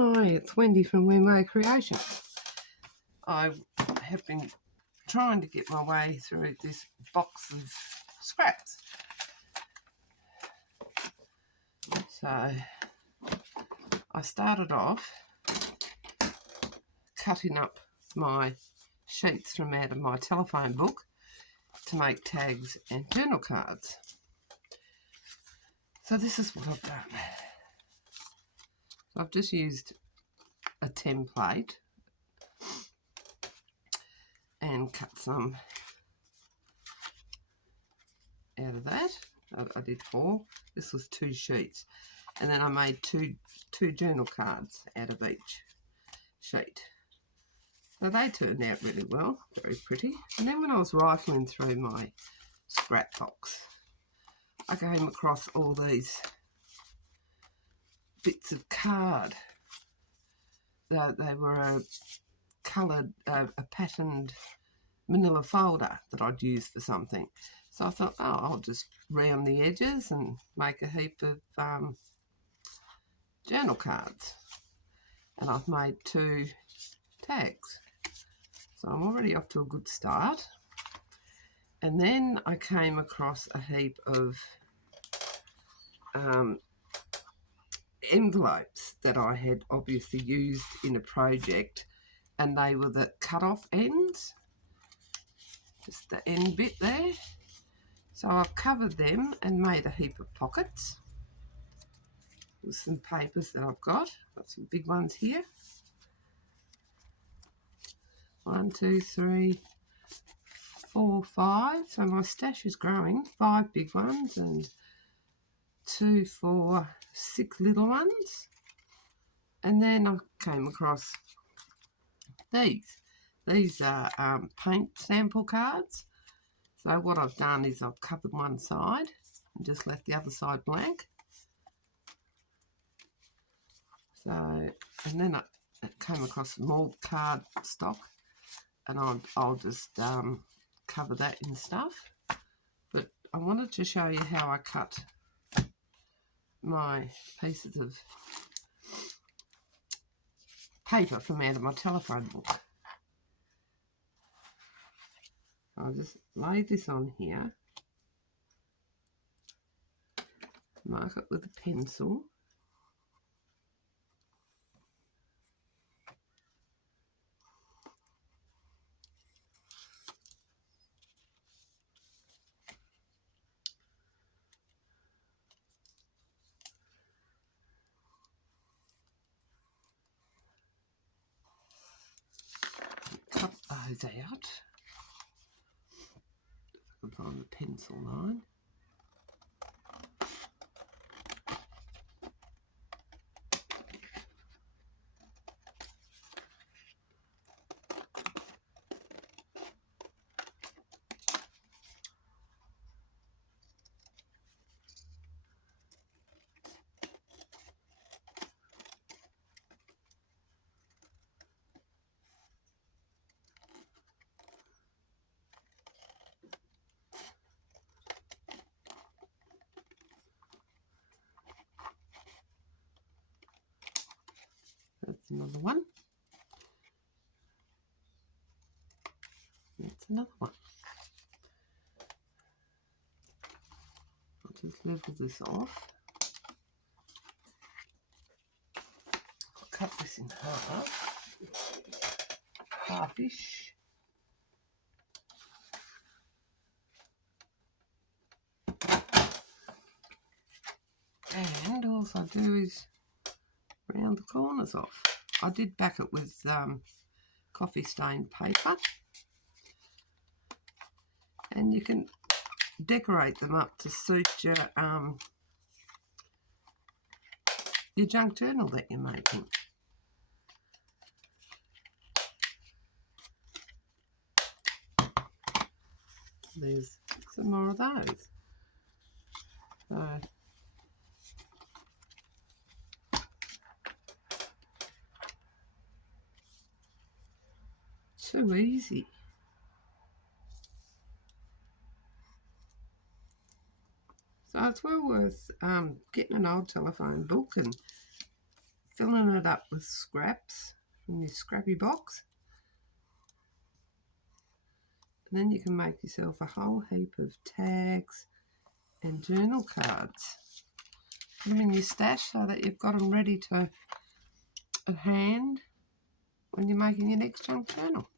Hi, it's Wendy from Wenway Creations. I have been trying to get my way through this box of scraps. So I started off cutting up my sheets from out of my telephone book to make tags and journal cards. So this is what I've done. I've just used a template and cut some out of that. I did 4. This was 2 sheets, and then I made two journal cards out of each sheet. So they turned out really well, very pretty. And then when I was rifling through my scrap box, I came across all these bits of card. They were a coloured, a patterned manila folder that I'd use for something. So I thought, I'll just round the edges and make a heap of journal cards. And I've made 2 tags. So I'm already off to a good start. And then I came across a heap of envelopes that I had obviously used in a project, and they were the cut-off ends, just the end bit there. So I've covered them and made a heap of pockets with some papers that I've got. Got some big ones here. 1, 2, 3, 4, 5. So my stash is growing. 5 big ones and 2, 4, 6 little ones. And then I came across these. These are paint sample cards. So what I've done is I've covered one side and just left the other side blank. So, and then I came across some more card stock, and I'll just cover that in stuff. But I wanted to show you how I cut my pieces of paper from out of my telephone book. I'll just lay this on here, mark it with a pencil. Cut those out. If I can find the pencil line. That's another one. That's another one. I'll just level this off. I'll cut this in half-ish. And all I do is round the corners off. I did back it with coffee stained paper, and you can decorate them up to suit your junk journal that you're making. There's some more of those. So too easy. So it's well worth getting an old telephone book and filling it up with scraps from this scrappy box. And then you can make yourself a whole heap of tags and journal cards. Put them in your stash so that you've got them ready to at hand when you're making your next junk journal.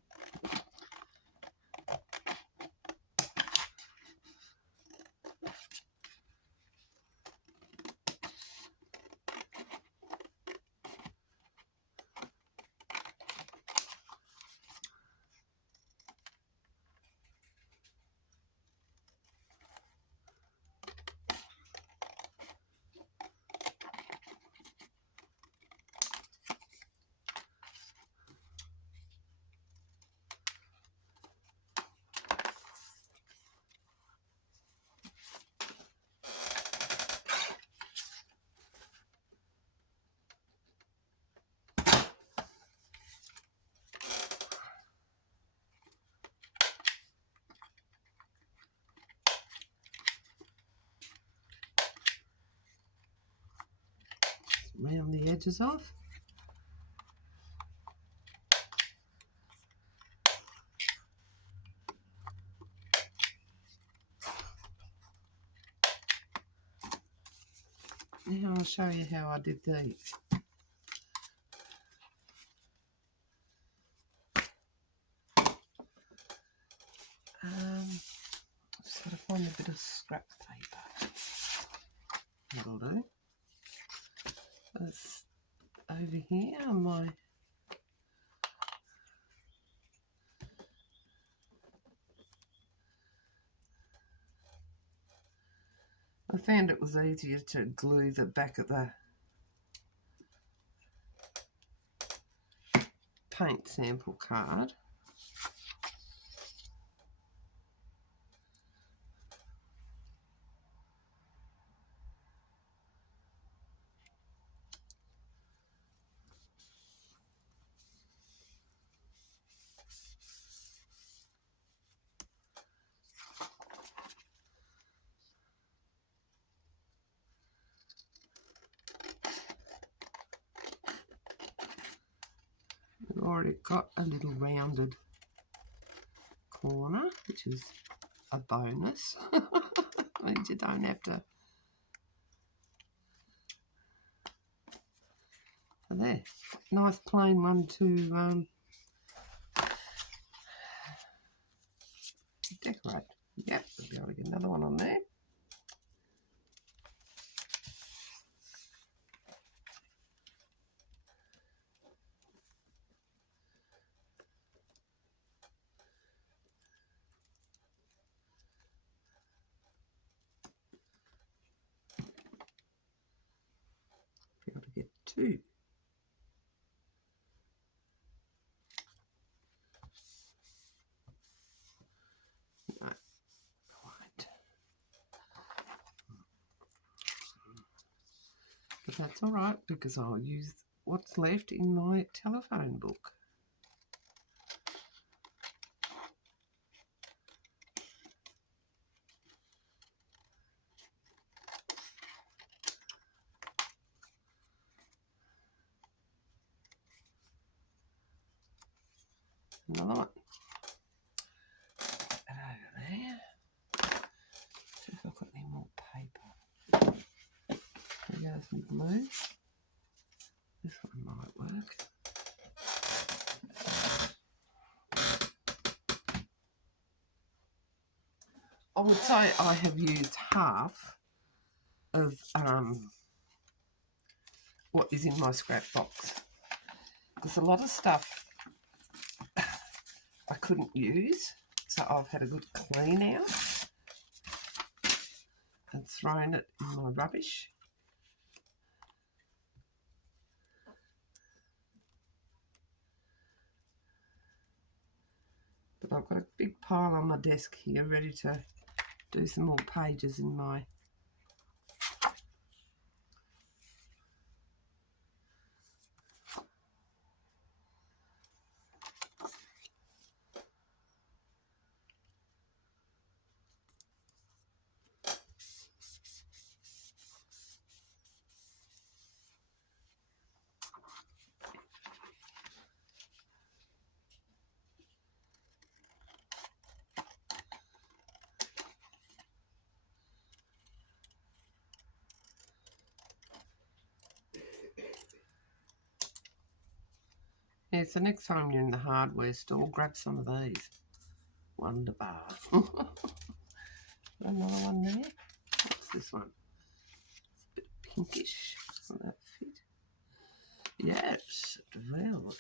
Round the edges off. Now I'll show you how I did these. Just got to find a bit of scrap paper. That'll do. That's over here on my I found it was easier to glue the back of the paint sample card. I've already got a little rounded corner, which is a bonus. Means you don't have to. So there, nice plain one to decorate. Yep, we'll be able to get another one on there. Be able to get two. No, quite. But that's all right because I'll use what's left in my telephone book. Another one. Put that over there. See if I've got any more paper. There goes some glue. This one might work. I would say I have used half of what is in my scrap box. There's a lot of stuff I couldn't use, so I've had a good clean out and thrown it in my rubbish. But I've got a big pile on my desk here ready to do some more pages in my Yeah, so next time you're in the hardware store, grab some of these. Wonder Bar. Another one there. What's this one? It's a bit pinkish. Will that fit? Yes, it will.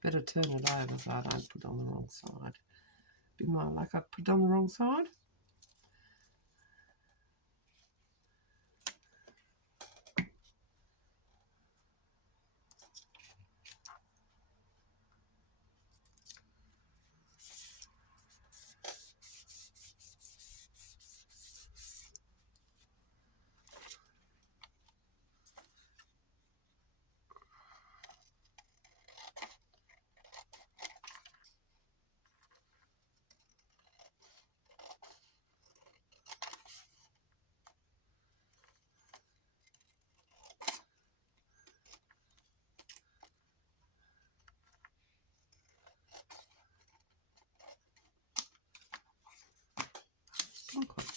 Better turn it over so I don't put it on the wrong side. Be my luck, I put it on the wrong side. Okay.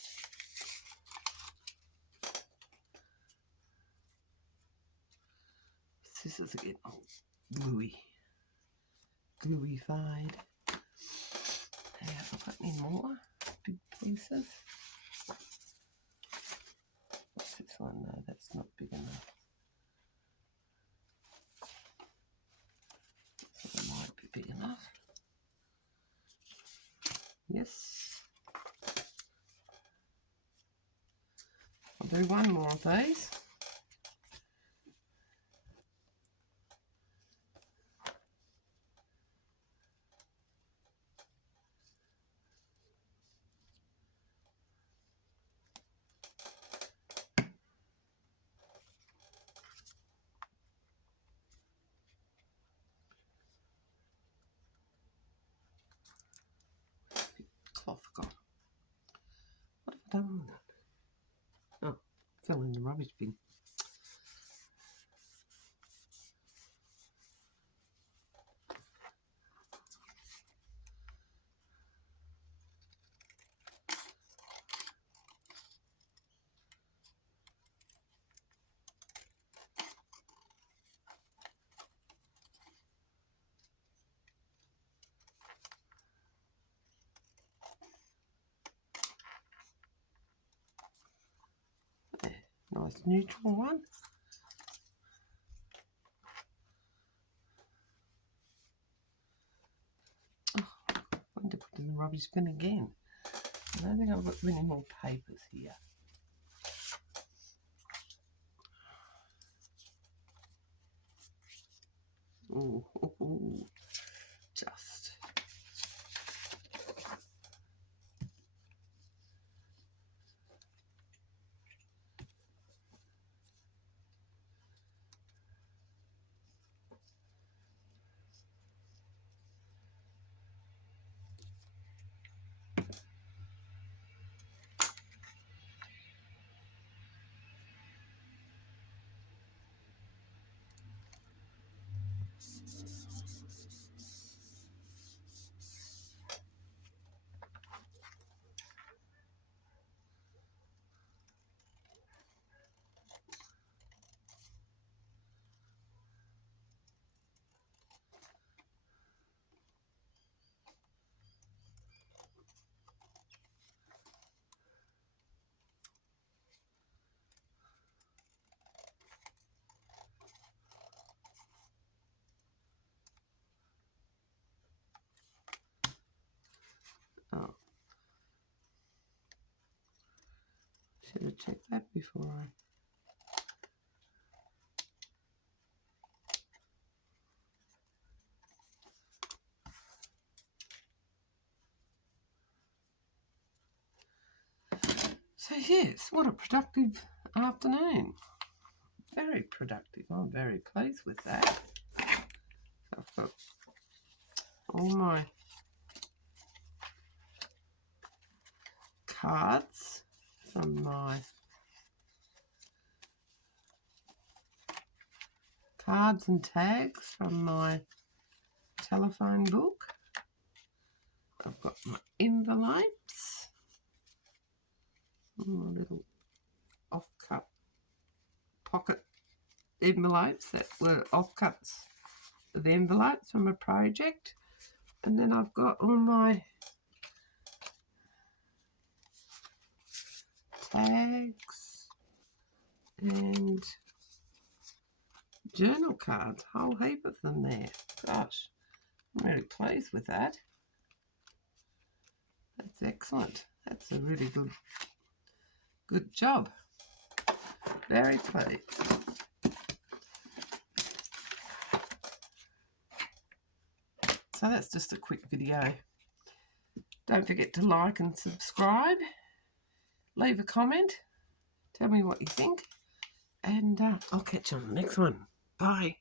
Scissors are getting all gluey-fied. Have I got any more big pieces? What's this one? No, that's not big enough. This one might be big enough. Yes. I'll do one more of these. Cloth gone. What have I done with it? Oh, fell in the rubbish bin. There, nice neutral one. Oh, I want to put it in the rubbish bin again. I don't think I've got many more papers here. Ooh, just. Oh, should have checked that before I. So yes, what a productive afternoon. Very productive. I'm very pleased with that. So I've got all my cards from my cards and tags from my telephone book. I've got my envelopes, my little off-cut pocket envelopes that were offcuts of envelopes from a project. And then I've got all my tags and journal cards, a whole heap of them there. Gosh, I'm really pleased with that. That's excellent. That's a really good job. Very pleased. So that's just a quick video. Don't forget to like and subscribe. Leave a comment. Tell me what you think. And I'll catch you on the next one. Bye.